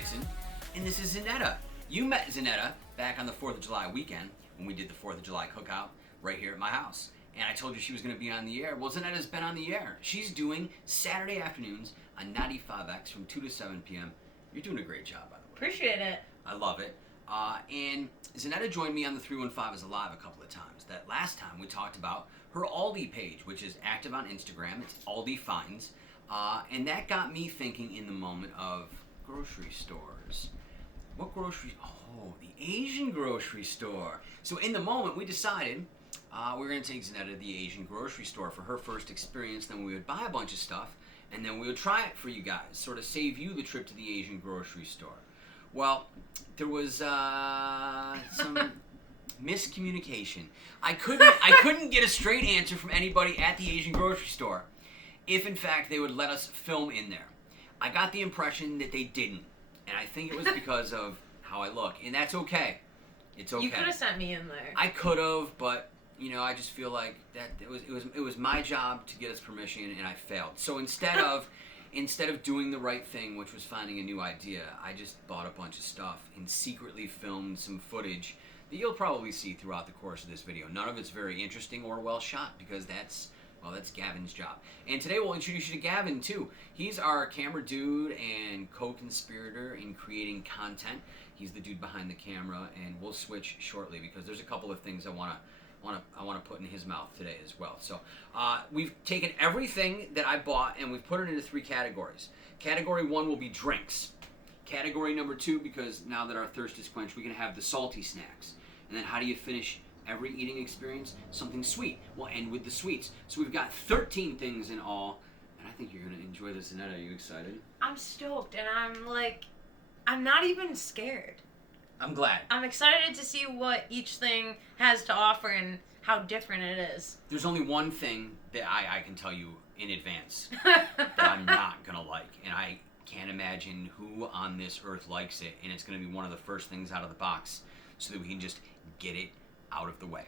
dXn, and this is Zenetta. You met Zenetta back on the 4th of July weekend when we did the 4th of July cookout right here at my house. And I told you she was going to be on the air. Well, Zenetta's been on the air. She's doing Saturday afternoons on 95X from 2 to 7 p.m. You're doing a great job, by the way. Appreciate it. I love it. And Zenetta joined me on the 315 is Alive a couple of times. That last time we talked about her Aldi page, which is active on Instagram. It's Aldi Finds. And that got me thinking in the moment of grocery stores. What grocery? Oh, the Asian grocery store. So in the moment, we decided we were going to take Zenetta to the Asian grocery store for her first experience. Then we would buy a bunch of stuff, and then we would try it for you guys, sort of save you the trip to the Asian grocery store. Well, there was some miscommunication. I couldn't get a straight answer from anybody at the Asian grocery store if, in fact, they would let us film in there. I got the impression that they didn't, and I think it was because of how I look, and that's okay. It's okay. You could have sent me in there. I could have, but you know, I just feel like that it was my job to get us permission, and I failed. So instead of doing the right thing, which was finding a new idea, I just bought a bunch of stuff and secretly filmed some footage that you'll probably see throughout the course of this video. None of it's very interesting or well shot because that's Gavin's job. And today we'll introduce you to Gavin too. He's our camera dude and co-conspirator in creating content. He's the dude behind the camera, and we'll switch shortly because there's a couple of things I want to put in his mouth today as well. So we've taken everything that I bought and we've put it into 3 categories. Category 1 will be drinks. Category number 2, because now that our thirst is quenched, we can have the salty snacks. And then how do you finish every eating experience? Something sweet. We'll end with the sweets. So we've got 13 things in all, and I think you're going to enjoy this. Zenetta, are you excited? I'm stoked, and I'm not even scared. I'm glad. I'm excited to see what each thing has to offer and how different it is. There's only one thing that I can tell you in advance that I'm not going to like, and I can't imagine who on this earth likes it, and it's going to be one of the first things out of the box so that we can just get it out of the way.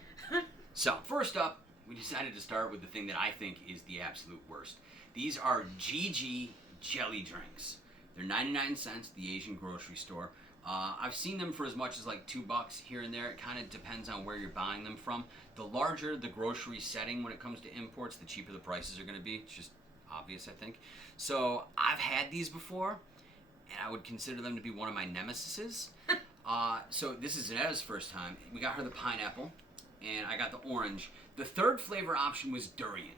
So, first up, we decided to start with the thing that I think is the absolute worst. These are Gigi jelly drinks. They're 99 cents at the Asian grocery store. I've seen them for as much as like $2 here and there. It kind of depends on where you're buying them from. The larger the grocery setting when it comes to imports, the cheaper the prices are going to be. It's just obvious, I think. So I've had these before, and I would consider them to be one of my nemesises. So this is Zenetta's first time. We got her the pineapple, and I got the orange. The third flavor option was durian,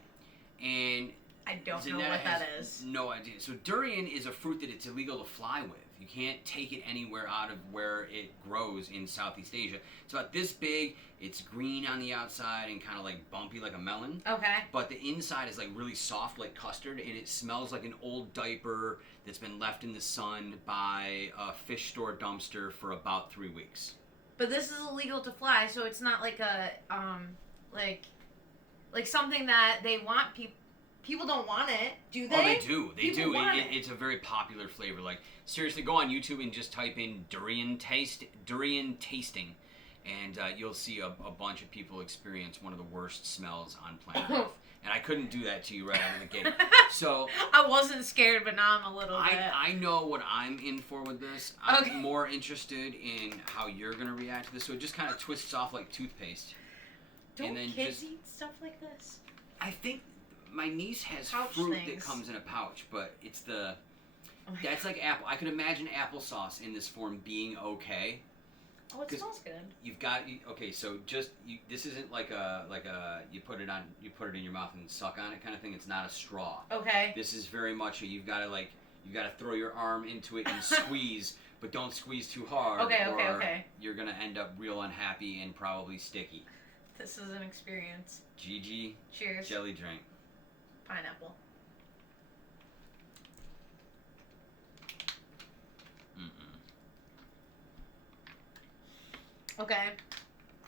and I don't Zenetta know what has that is. no idea. So durian is a fruit that it's illegal to fly with. You can't take it anywhere out of where it grows in Southeast Asia. It's about this big. It's green on the outside and kind of like bumpy like a melon. Okay. But the inside is like really soft like custard, and it smells like an old diaper that's been left in the sun by a fish store dumpster for about 3 weeks. But this is illegal to fly, so it's not like a like something that they want people don't want it, do they? Oh, they do. They People do. want it. It's a very popular flavor. Like, seriously, go on YouTube and just type in durian tasting, and you'll see a bunch of people experience one of the worst smells on planet Earth. And I couldn't do that to you right out of the gate. So I wasn't scared, but now I'm a little bit. I know what I'm in for with this. I'm more interested in how you're going to react to this. So it just kind of twists off like toothpaste. Don't and then kids eat stuff like this? I think my niece has Pouch fruit things. that comes in a pouch, but it's that's like apple. I could imagine applesauce in this form being okay. Oh, it smells good. You've got so this isn't like a you put it in your mouth and suck on it kind of thing. It's not a straw. Okay. This is very much you've got to throw your arm into it and squeeze, but don't squeeze too hard. Okay. You're gonna end up real unhappy and probably sticky. This is an experience. Gigi. Cheers. Jelly drink. Pineapple. Okay.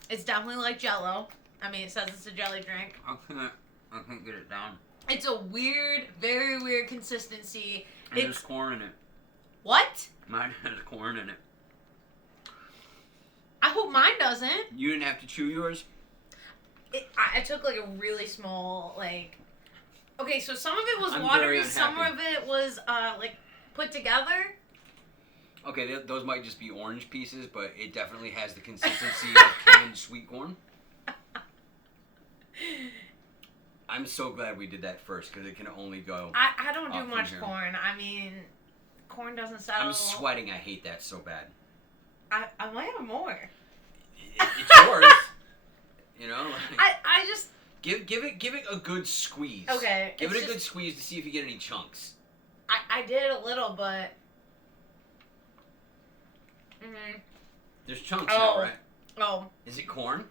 It's definitely like Jell-O. I mean, it says it's a jelly drink. I can't get it down. It's a weird, very weird consistency. And there's corn in it. What? Mine has corn in it. I hope mine doesn't. You didn't have to chew yours? I took like a really small, okay, so some of it was I'm watery, very some unhappy. of it was, put together. Okay, those might just be orange pieces, but it definitely has the consistency of canned sweet corn. I'm so glad we did that first because it can only go. I don't do from much here. corn. I mean, corn doesn't sell. I'm sweating. I hate that so bad. I might have more. It's yours. You know. I just give it a good squeeze. Okay. Give it a good squeeze to see if you get any chunks. I did a little, but. There's chunks now, right? Oh. Is it corn?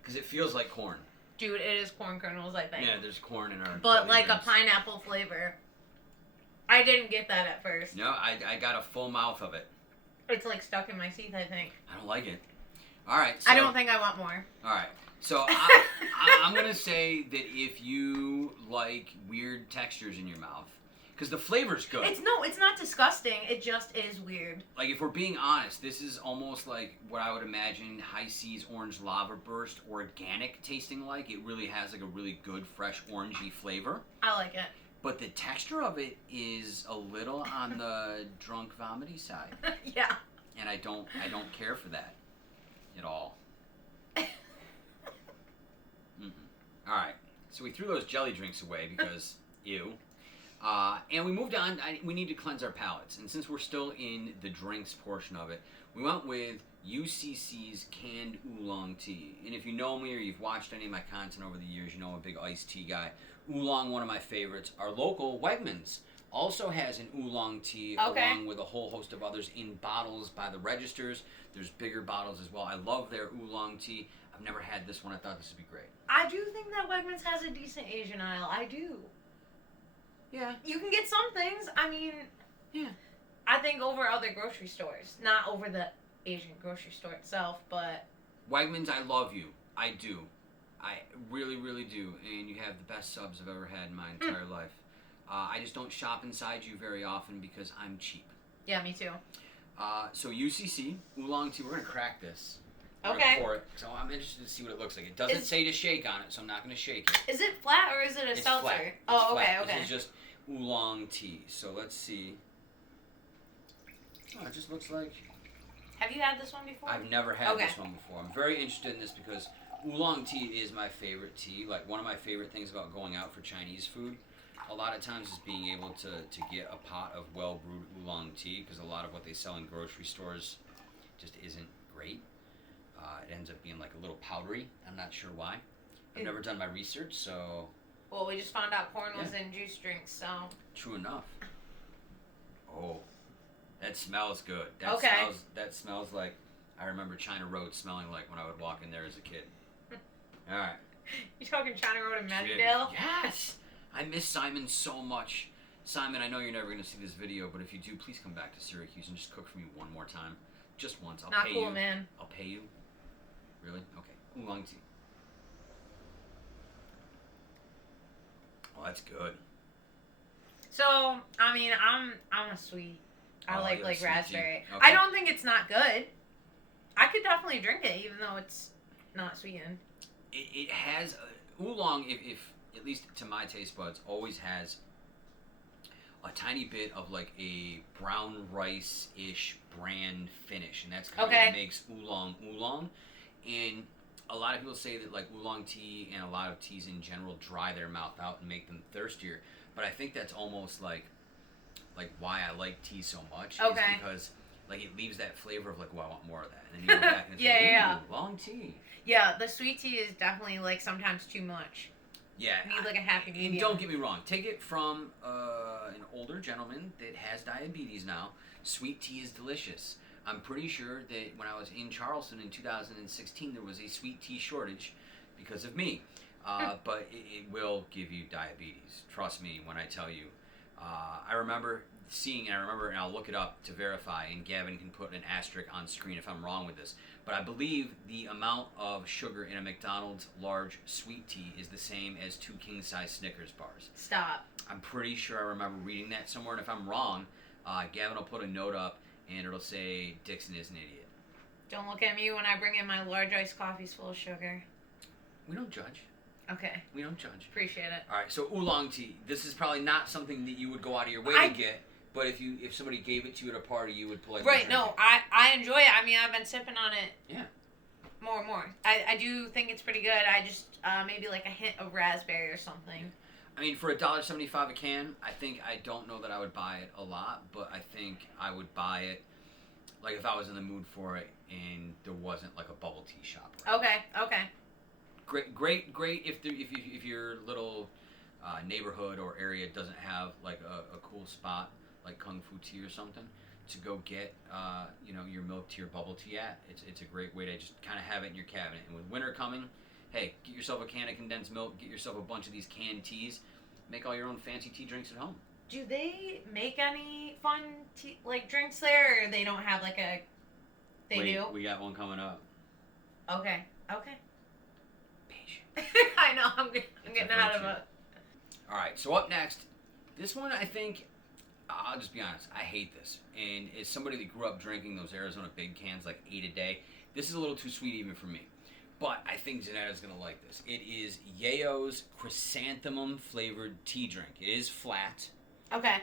Because it feels like corn. Dude, it is corn kernels, I think. Yeah, there's corn in our. But like drinks. a pineapple flavor. I didn't get that at first. No, I got a full mouth of it. It's like stuck in my teeth, I think. I don't like it. All right. So, I don't think I want more. All right. So I'm gonna say that if you like weird textures in your mouth, because the flavor's good. It's not disgusting. It just is weird. Like if we're being honest, this is almost like what I would imagine High C's Orange Lava Burst organic tasting like. It really has like a really good fresh orangey flavor. I like it. But the texture of it is a little on the drunk vomity side. Yeah. And I don't care for that at all. All right, so we threw those jelly drinks away because ew. And we moved on. We need to cleanse our palates. And since we're still in the drinks portion of it, we went with UCC's canned Oolong Tea. And if you know me or you've watched any of my content over the years, you know I'm a big iced tea guy. Oolong, one of my favorites. Our local Wegmans also has an Oolong Tea along with a whole host of others in bottles by the registers. There's bigger bottles as well. I love their Oolong Tea. I've never had this one. I thought this would be great. I do think that Wegmans has a decent Asian aisle. I do. Yeah. You can get some things. I mean, yeah. I think over other grocery stores. Not over the Asian grocery store itself, but... Wegmans, I love you. I do. I really, really do. And you have the best subs I've ever had in my entire life. I just don't shop inside you very often because I'm cheap. Yeah, me too. So UCC, Oolong Tea, we're going to crack this. Okay. Pour it. So I'm interested to see what it looks like. It doesn't say to shake on it, so I'm not going to shake it. Is it flat or is it a seltzer? Flat. It's oh, flat. okay. This is just Oolong Tea. So let's see. Oh, it just looks like... Have you had this one before? I've never had this one before. I'm very interested in this because Oolong Tea is my favorite tea. Like, one of my favorite things about going out for Chinese food, a lot of times is being able to get a pot of well-brewed Oolong Tea, because a lot of what they sell in grocery stores just isn't great. It ends up being like a little powdery. I'm not sure why. I've never done my research, so... Well, we just found out corn was in juice drinks, so... True enough. Oh, that smells good. That smells like... I remember China Road smelling like when I would walk in there as a kid. All right. You talking China Road in Mattydale? Yes! I miss Simon so much. Simon, I know you're never going to see this video, but if you do, please come back to Syracuse and just cook for me one more time. Just once. I'll pay you. Not cool, man. I'll pay you. Really? Okay. Oolong Tea. Oh, that's good. So, I mean, I'm a sweet. I Oh, like you like raspberry. sweet tea. Okay. I don't think it's not good. I could definitely drink it, even though it's not sweetened. It has oolong. If at least to my taste buds, always has a tiny bit of like a brown rice-ish bran finish, and that's kind of what makes oolong oolong. And a lot of people say that like oolong tea and a lot of teas in general dry their mouth out and make them thirstier. But I think that's almost like why I like tea so much. Is because like it leaves that flavor of like, well, I want more of that. And then you go back and it's oolong tea. Yeah, the sweet tea is definitely like sometimes too much. Yeah. You need like a happy medium. Don't get me wrong. Take it from an older gentleman that has diabetes now. Sweet tea is delicious. I'm pretty sure that when I was in Charleston in 2016, there was a sweet tea shortage because of me. But it will give you diabetes. Trust me when I tell you. I remember seeing, and I'll look it up to verify, and Gavin can put an asterisk on screen if I'm wrong with this. But I believe the amount of sugar in a McDonald's large sweet tea is the same as 2 king-size Snickers bars. Stop. I'm pretty sure I remember reading that somewhere, and if I'm wrong, Gavin will put a note up, and it'll say, Dixon is an idiot. Don't look at me when I bring in my large iced coffees full of sugar. We don't judge. Okay. We don't judge. Appreciate it. All right, so oolong tea. This is probably not something that you would go out of your way to get, But if somebody gave it to you at a party, you would politely Right, drink no, it. I enjoy it. I mean, I've been sipping on it. Yeah. More and more. I do think it's pretty good. I just, maybe like a hint of raspberry or something. I mean, for $1.75 a can, I don't know that I would buy it a lot, but I think I would buy it, like, if I was in the mood for it and there wasn't, like, a bubble tea shop. Okay. Great if your little neighborhood or area doesn't have, like, a cool spot, like Kung Fu Tea or something, to go get, your milk tea or bubble tea at. It's a great way to just kind of have it in your cabinet. And with winter coming, hey, get yourself a can of condensed milk, get yourself a bunch of these canned teas, make all your own fancy tea drinks at home. Do they make any fun tea, like, drinks there, or they don't have, like, a... They do? We got one coming up. Okay. Patient. I know, I'm getting out of it. Alright, so up next, this one I think, I'll just be honest, I hate this. And as somebody that grew up drinking those Arizona big cans, like 8 a day, this is a little too sweet even for me. But I think Zenetta's going to like this. It is Yayo's chrysanthemum flavored tea drink. It is flat. Okay.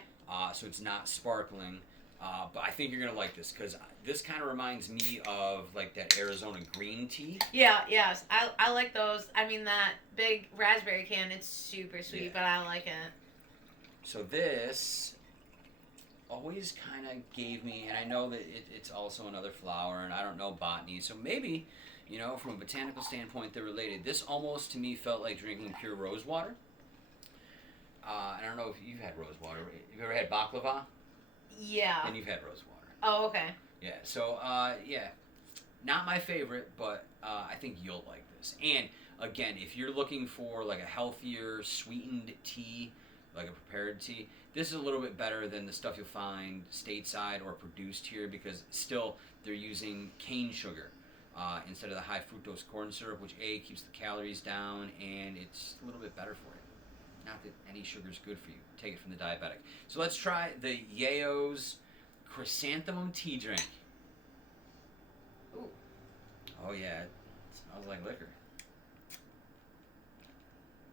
So it's not sparkling. But I think you're going to like this because this kind of reminds me of like that Arizona green tea. Yes. I like those. I mean, that big raspberry can, it's super sweet, but I like it. So this always kind of gave me, and I know that it's also another flower, and I don't know botany, so maybe... from a botanical standpoint, they're related. This almost, to me, felt like drinking pure rose water. And I don't know if you've had rose water. Have you ever had baklava? Yeah. And you've had rose water. Oh, okay. Yeah, so, not my favorite, but I think you'll like this. And, again, if you're looking for, like, a healthier, sweetened tea, like a prepared tea, this is a little bit better than the stuff you'll find stateside or produced here because still they're using cane sugar. Instead of the high fructose corn syrup, which A, keeps the calories down, and it's a little bit better for you. Not that any sugar is good for you. Take it from the diabetic. So let's try the Yayo's chrysanthemum tea drink. Ooh. Oh, yeah. It smells like liquor.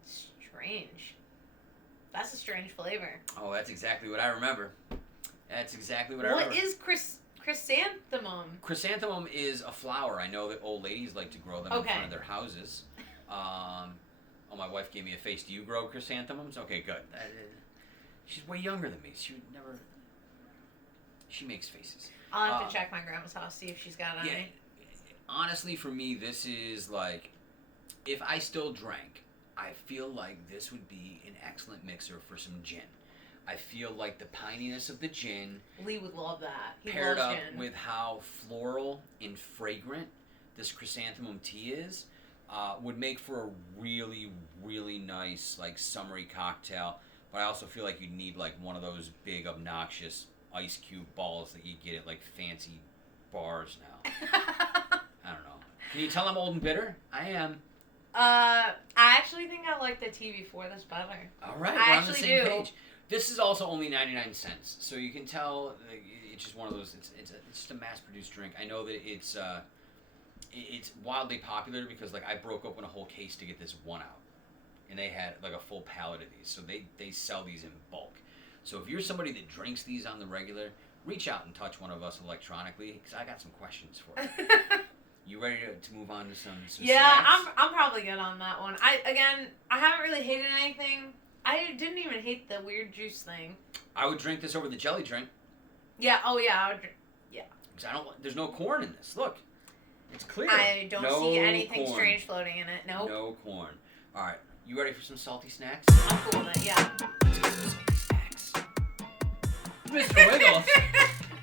Strange. That's a strange flavor. Oh, that's exactly what I remember. I remember. What is chrysanthemum? Chrysanthemum is a flower. I know that old ladies like to grow them in front of their houses. My wife gave me a face. Do you grow chrysanthemums? Okay, good. She's way younger than me. She makes faces. I'll have to check my grandma's house, see if she's got any. Honestly, for me, this is like, if I still drank, I feel like this would be an excellent mixer for some gin. I feel like the pininess of the gin... Lee would love that. He paired loves up gin. with how floral and fragrant this chrysanthemum tea is, would make for a really, really nice, like, summery cocktail. But I also feel like you need, like, one of those big, obnoxious ice cube balls that you get at, like, fancy bars now. I don't know. Can you tell I'm old and bitter? I am. I actually think I like the tea before this better. All right, I we're on the actually same do. page. This is also only 99 cents, so you can tell it's just one of those. It's just a mass-produced drink. I know that it's wildly popular because like I broke open a whole case to get this one out, and they had like a full pallet of these. So they sell these in bulk. So if you're somebody that drinks these on the regular, reach out and touch one of us electronically because I got some questions for you. You ready to move on to some Yeah, snacks? I'm probably good on that one. I haven't really hated anything. I didn't even hate the weird juice thing. I would drink this over the jelly drink. Yeah. Oh yeah. I would. Yeah. Because there's no corn in this. Look, it's clear. I don't see anything corn. strange floating in it. Nope. No corn. All right, you ready for some salty snacks? I'm cool with it. Yeah. Let's get some salty snacks. Mr. Wiggles.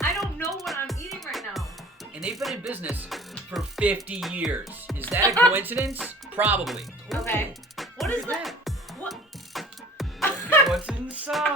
I don't know what I'm eating right now. And they've been in business for 50 years. Is that a coincidence? Probably. Okay. What is Look at that? What? What's inside?